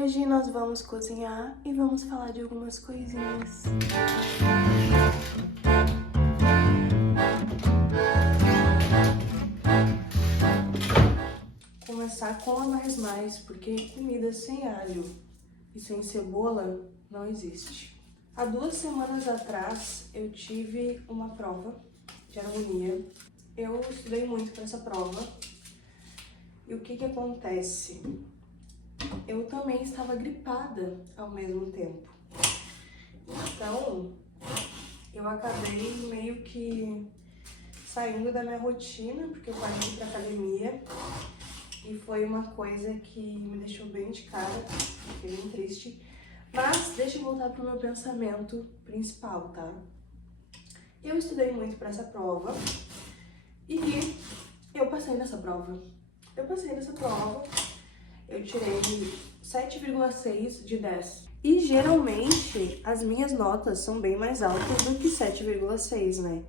Hoje nós vamos cozinhar e vamos falar de algumas coisinhas. Começar com a mais, porque comida sem alho e sem cebola não existe. Há 2 semanas atrás eu tive uma prova de harmonia. Eu estudei muito para essa prova. E o que acontece? Eu também estava gripada ao mesmo tempo. Então, eu acabei meio que saindo da minha rotina, porque eu parei de ir pra academia. E foi uma coisa que me deixou bem de cara, fiquei bem triste. Mas deixa eu voltar pro meu pensamento principal, tá? Eu estudei muito para essa prova e eu passei nessa prova. Eu tirei 7,6 de 10. E geralmente as minhas notas são bem mais altas do que 7,6, né?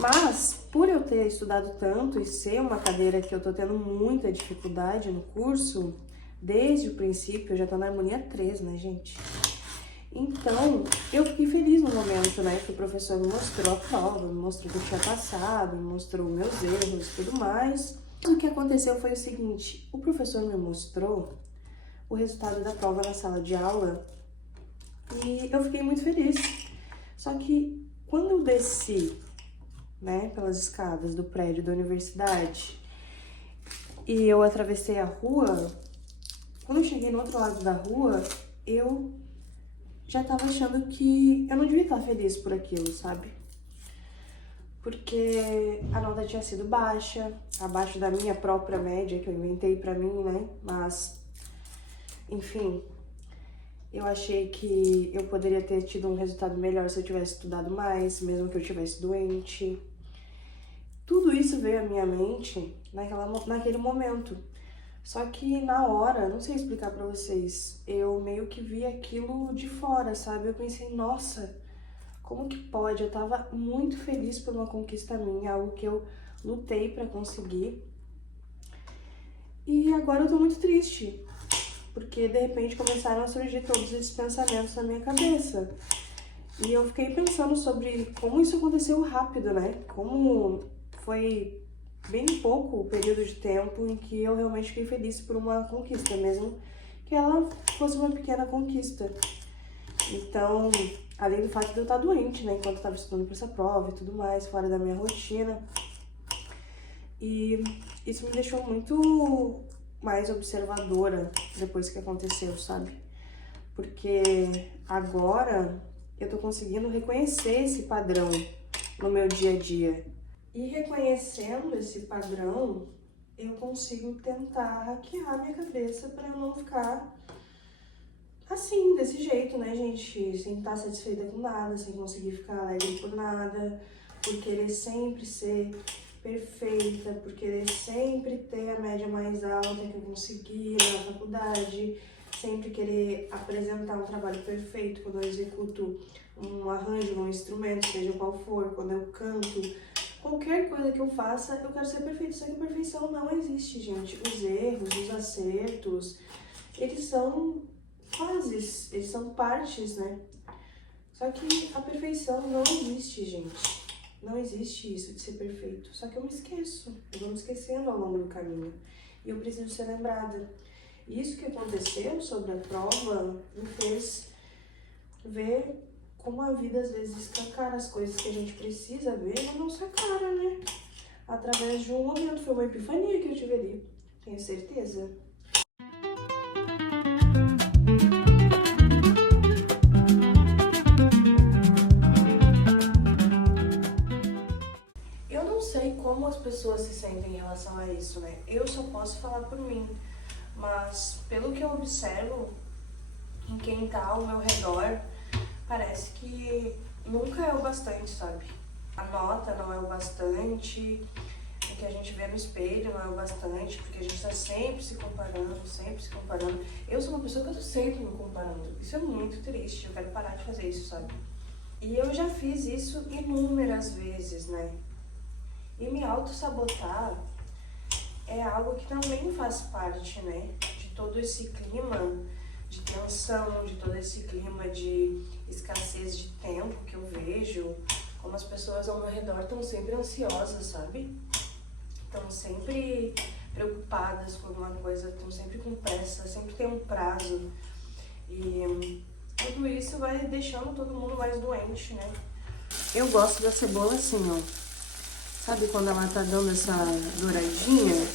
Mas por eu ter estudado tanto e ser uma cadeira que eu tô tendo muita dificuldade no curso, desde o princípio, eu já tô na harmonia 3, né, gente? Então, eu fiquei feliz no momento, né, que o professor me mostrou a prova, me mostrou que eu tinha passado, me mostrou meus erros e tudo mais. O que aconteceu foi o seguinte, o professor me mostrou o resultado da prova na sala de aula e eu fiquei muito feliz. Só que quando eu desci, né, pelas escadas do prédio da universidade e eu atravessei a rua, quando eu cheguei no outro lado da rua, eu já tava achando que eu não devia estar feliz por aquilo, sabe? Porque a nota tinha sido baixa, abaixo da minha própria média que eu inventei pra mim, né? Mas, enfim, eu achei que eu poderia ter tido um resultado melhor se eu tivesse estudado mais, mesmo que eu estivesse doente. Tudo isso veio à minha mente naquele momento. Só que na hora, não sei explicar pra vocês, eu meio que vi aquilo de fora, sabe? Eu pensei, nossa, como que pode? Eu tava muito feliz por uma conquista minha, algo que eu lutei pra conseguir. E agora eu tô muito triste, porque de repente começaram a surgir todos esses pensamentos na minha cabeça. E eu fiquei pensando sobre como isso aconteceu rápido, né? Como foi bem pouco o período de tempo em que eu realmente fiquei feliz por uma conquista, mesmo que ela fosse uma pequena conquista. Então, além do fato de eu estar doente, né, enquanto eu estava estudando para essa prova e tudo mais, fora da minha rotina. E isso me deixou muito mais observadora depois que aconteceu, sabe? Porque agora eu tô conseguindo reconhecer esse padrão no meu dia a dia. E reconhecendo esse padrão, eu consigo tentar hackear minha cabeça para eu não ficar assim, desse jeito, né, gente? Sem estar satisfeita com nada, sem conseguir ficar alegre por nada, por querer sempre ser perfeita, por querer sempre ter a média mais alta que eu consegui na faculdade, sempre querer apresentar um trabalho perfeito quando eu executo um arranjo, um instrumento, seja qual for, quando eu canto. Qualquer coisa que eu faça, eu quero ser perfeita, só que a perfeição não existe, gente. Os erros, os acertos, eles são fases, eles são partes, né? Só que a perfeição não existe, gente. Não existe isso de ser perfeito. Só que eu me esqueço, eu vou me esquecendo ao longo do caminho. E eu preciso ser lembrada. E isso que aconteceu sobre a prova me fez ver como a vida às vezes escancara as coisas que a gente precisa ver na nossa cara, né? Através de um momento, foi uma epifania que eu tive ali, tenho certeza. Eu não sei como as pessoas se sentem em relação a isso, né? Eu só posso falar por mim, mas pelo que eu observo em quem tá ao meu redor, parece que nunca é o bastante, sabe? A nota não é o bastante, o que a gente vê no espelho não é o bastante, porque a gente tá sempre se comparando, sempre se comparando. Eu sou uma pessoa que eu tô sempre me comparando. Isso é muito triste, eu quero parar de fazer isso, sabe? E eu já fiz isso inúmeras vezes, né? E me auto-sabotar é algo que também faz parte, né? De todo esse clima pressão, de todo esse clima de escassez de tempo que eu vejo, como as pessoas ao meu redor estão sempre ansiosas, sabe? Estão sempre preocupadas com alguma coisa, estão sempre com pressa, sempre tem um prazo. E tudo isso vai deixando todo mundo mais doente, né? Eu gosto da cebola assim, ó. Sabe quando ela tá dando essa douradinha?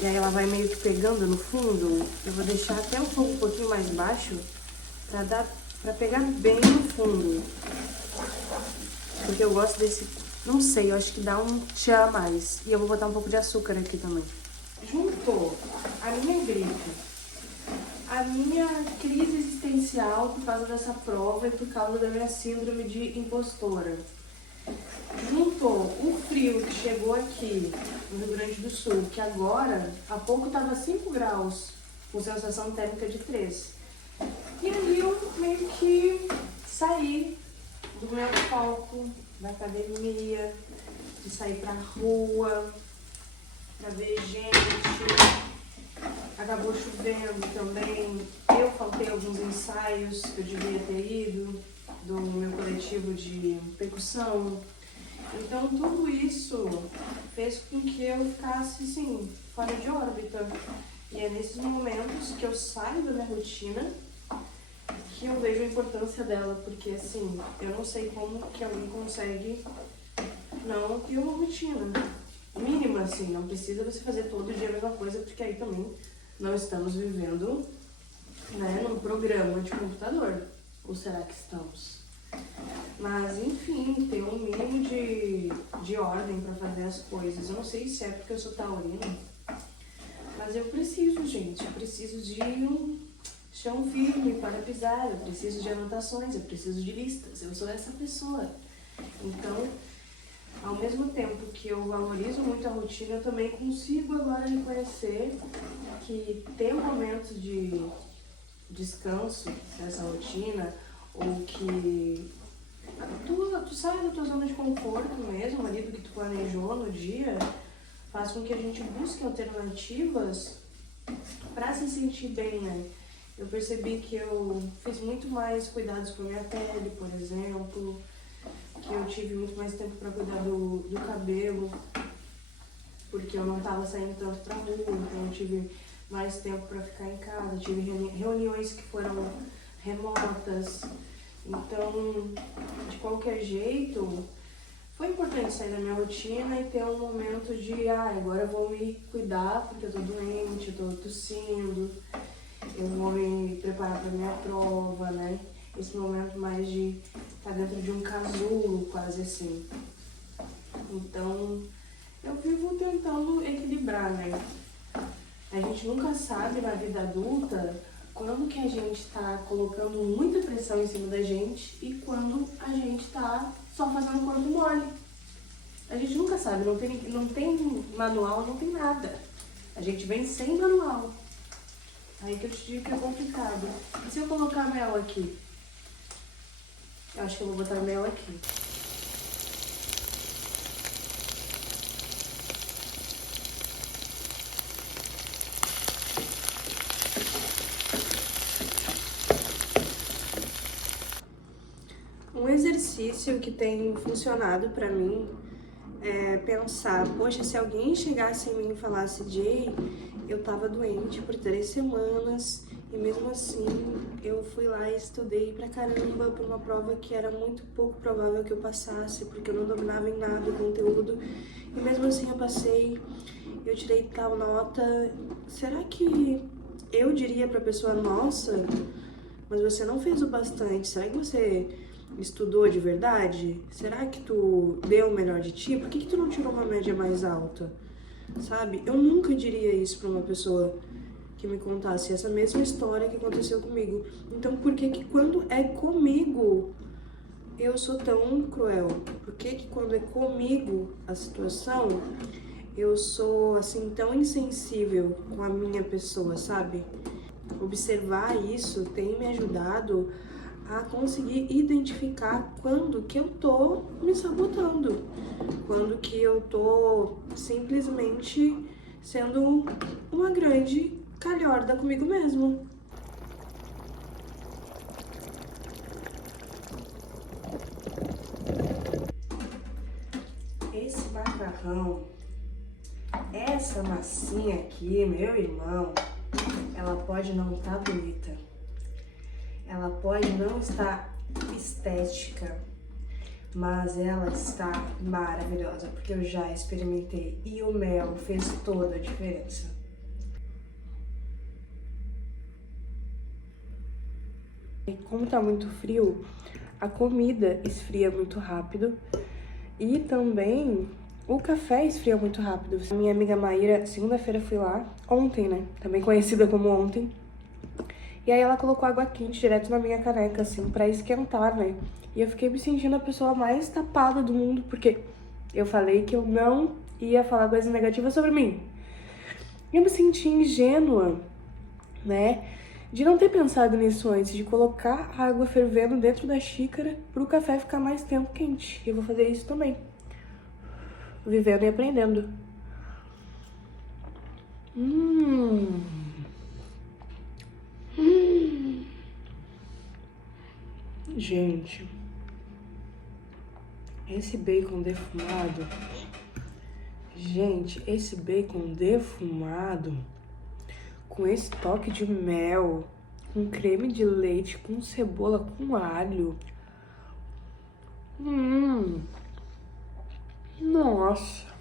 E aí ela vai meio que pegando no fundo. Eu vou deixar até o fogo um pouquinho mais baixo pra pegar bem no fundo. Porque eu gosto desse... Não sei, eu acho que dá um tchan a mais. E eu vou botar um pouco de açúcar aqui também. Juntou a minha gripe, a minha crise existencial por causa dessa prova e por causa da minha síndrome de impostora. Juntou o frio que chegou aqui no Rio Grande do Sul, que agora, há pouco estava 5 graus, com sensação térmica de 3. E aí eu meio que saí do meu foco, da academia, de sair pra rua, pra ver gente. Acabou chovendo também. Eu faltei alguns ensaios que eu devia ter ido, do meu coletivo de percussão. Então tudo isso fez com que eu ficasse assim, fora de órbita. E é nesses momentos que eu saio da minha rotina que eu vejo a importância dela, porque assim, eu não sei como que alguém consegue não ter uma rotina mínima, assim, não precisa você fazer todo dia a mesma coisa, porque aí também não estamos vivendo, né, num programa de computador. Ou será que estamos? Mas, enfim, ter um mínimo de ordem para fazer as coisas. Eu não sei se é porque eu sou taurina, mas eu preciso, gente, eu preciso de um chão firme para pisar, eu preciso de anotações, eu preciso de listas, eu sou essa pessoa. Então, ao mesmo tempo que eu valorizo muito a rotina, eu também consigo agora reconhecer que ter momentos de descanso dessa rotina, ou que tu sai da tua zona de conforto mesmo, ali do que tu planejou no dia, faz com que a gente busque alternativas para se sentir bem, né? Eu percebi que eu fiz muito mais cuidados com a minha pele, por exemplo, que eu tive muito mais tempo para cuidar do cabelo, porque eu não estava saindo tanto pra rua, então eu tive mais tempo para ficar em casa, tive reuniões que foram remotas. Então, de qualquer jeito, foi importante sair da minha rotina e ter um momento de, agora eu vou me cuidar porque eu tô doente, eu tô tossindo, eu vou me preparar para minha prova, né? Esse momento mais de estar dentro de um casulo, quase assim. Então, eu vivo tentando equilibrar, né? A gente nunca sabe na vida adulta quando que a gente tá colocando muita pressão em cima da gente e quando a gente tá só fazendo corpo mole. A gente nunca sabe, não tem manual, não tem nada. A gente vem sem manual. Aí que eu te digo que é complicado. E se eu colocar mel aqui? Eu acho que eu vou botar mel aqui. Um exercício que tem funcionado pra mim é pensar, poxa, se alguém chegasse em mim e falasse, Jay, eu tava doente por 3 semanas e mesmo assim eu fui lá e estudei pra caramba pra uma prova que era muito pouco provável que eu passasse, porque eu não dominava em nada o conteúdo e mesmo assim eu passei, eu tirei tal nota. Será que eu diria pra pessoa, nossa, mas você não fez o bastante, será que você estudou de verdade? Será que tu deu o melhor de ti? Por que tu não tirou uma média mais alta? Sabe? Eu nunca diria isso pra uma pessoa que me contasse essa mesma história que aconteceu comigo. Então, por que que quando é comigo eu sou tão cruel? Por que que quando é comigo a situação eu sou assim tão insensível com a minha pessoa, sabe? Observar isso tem me ajudado a conseguir identificar quando que eu tô me sabotando, quando que eu tô simplesmente sendo uma grande calhorda comigo mesmo. Então, essa massinha aqui, meu irmão, ela pode não estar bonita. Ela pode não estar estética, mas ela está maravilhosa, porque eu já experimentei e o mel fez toda a diferença. E como tá muito frio, a comida esfria muito rápido e também o café esfria muito rápido. Minha amiga Maíra, segunda-feira fui lá, ontem, né? Também conhecida como ontem. E aí ela colocou água quente direto na minha caneca, assim, pra esquentar, né? E eu fiquei me sentindo a pessoa mais tapada do mundo, porque eu falei que eu não ia falar coisas negativas sobre mim. Eu me senti ingênua, né? De não ter pensado nisso antes, de colocar a água fervendo dentro da xícara pro café ficar mais tempo quente. E eu vou fazer isso também. Vivendo e aprendendo. Gente, esse bacon defumado. Gente, esse bacon defumado com esse toque de mel, com creme de leite, com cebola, com alho. Nossa.